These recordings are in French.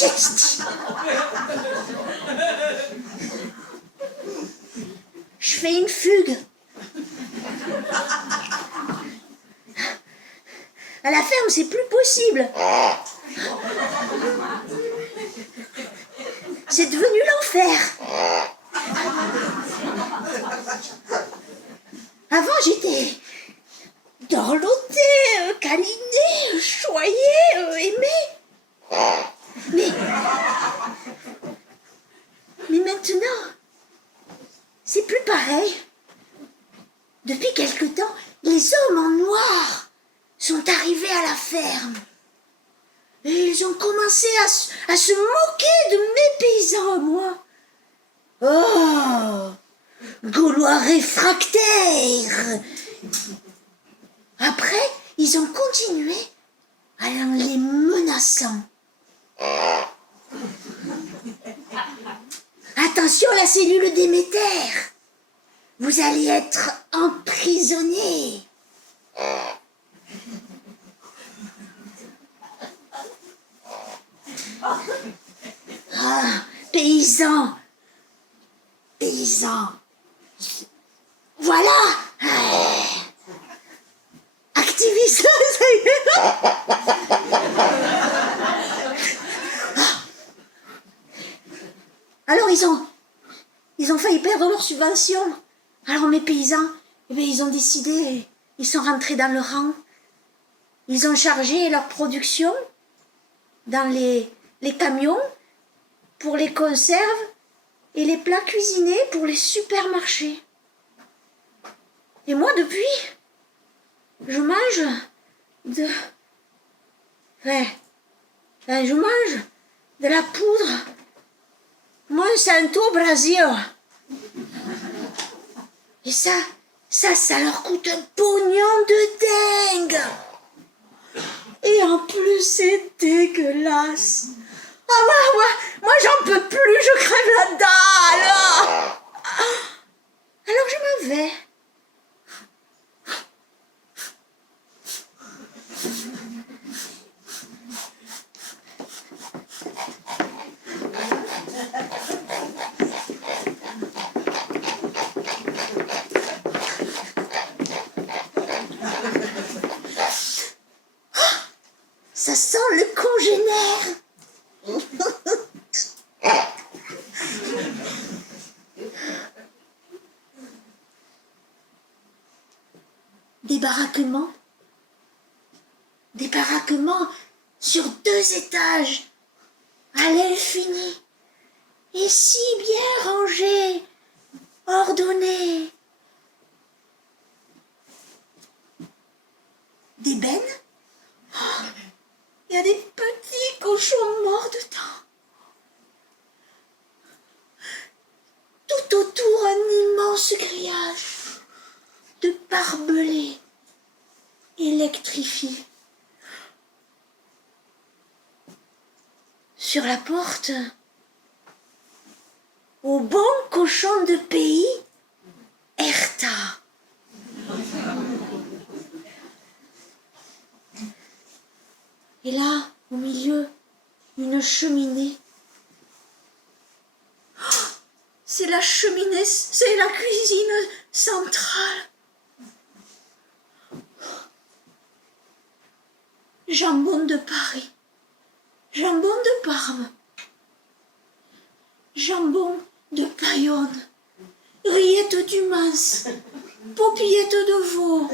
Chut. Je fais une fugue. À la ferme, c'est plus possible. C'est devenu l'enfer. Avant, j'étais dorlotée, câlinée, choyée, aimée. Mais maintenant, c'est plus pareil. Depuis quelque temps, les hommes en noir sont arrivés à la ferme. Et ils ont commencé à se moquer de mes paysans à moi. Oh, Gaulois réfractaires. Après, ils ont continué en les menaçant. Attention, la cellule Déméter. Vous allez être emprisonné. Ah, paysans. Voilà. Activiste, ça y est. Alors ils ont failli perdre leur subvention. Alors mes paysans, ils ont décidé, ils sont rentrés dans le rang. Ils ont chargé leur production dans les camions pour les conserves et les plats cuisinés pour les supermarchés. Et moi, depuis, je mange je mange de la poudre Monsanto Brasil. Et ça leur coûte un pognon de dingue. Et en plus, c'est dégueulasse. Ah, moi, j'en peux plus, je crève la dalle. Alors je m'en vais. Ça sent le congénère. Des baraquements sur 2 étages, à l'infini, et si bien rangés, ordonnés. Des bennes. Il y a des petits cochons morts dedans. Tout autour, un immense grillage de barbelés électrifiés. Sur la porte, au bon cochon de pays, Erta. Et là, au milieu, une cheminée. C'est la cheminée, c'est la cuisine centrale. Jambon de Paris, jambon de Parme, jambon de Bayonne, rillettes du Mans, popillettes de veau,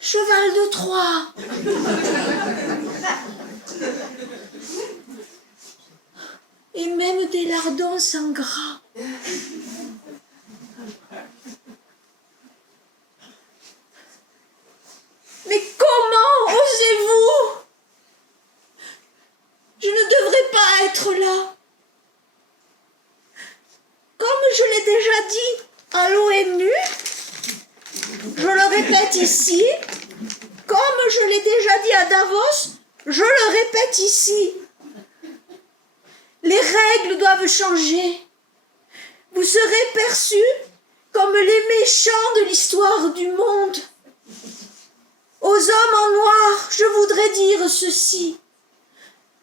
cheval de Troie. Et même des lardons sans gras. Mais comment osez-vous? Je ne devrais pas être là. Comme je l'ai déjà dit à l'ONU, je le répète ici, comme je l'ai déjà dit à Davos, je le répète ici. Les règles doivent changer. Vous serez perçus comme les méchants de l'histoire du monde. Aux hommes en noir, je voudrais dire ceci.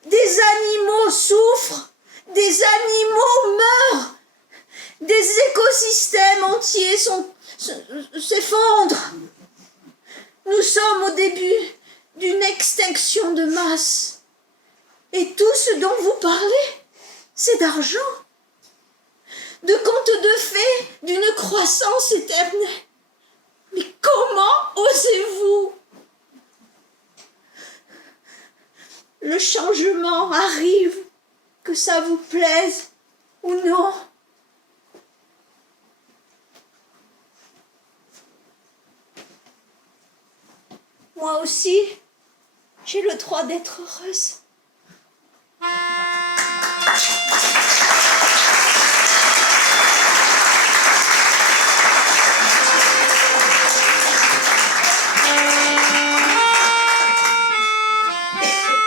Des animaux souffrent, des animaux meurent, des écosystèmes entiers s'effondrent. Nous sommes au début d'une extinction de masse. Et tout ce dont vous parlez, c'est d'argent, de contes de fées, d'une croissance éternelle. Mais comment osez-vous? Le changement arrive, que ça vous plaise ou non. Moi aussi, j'ai le droit d'être heureuse.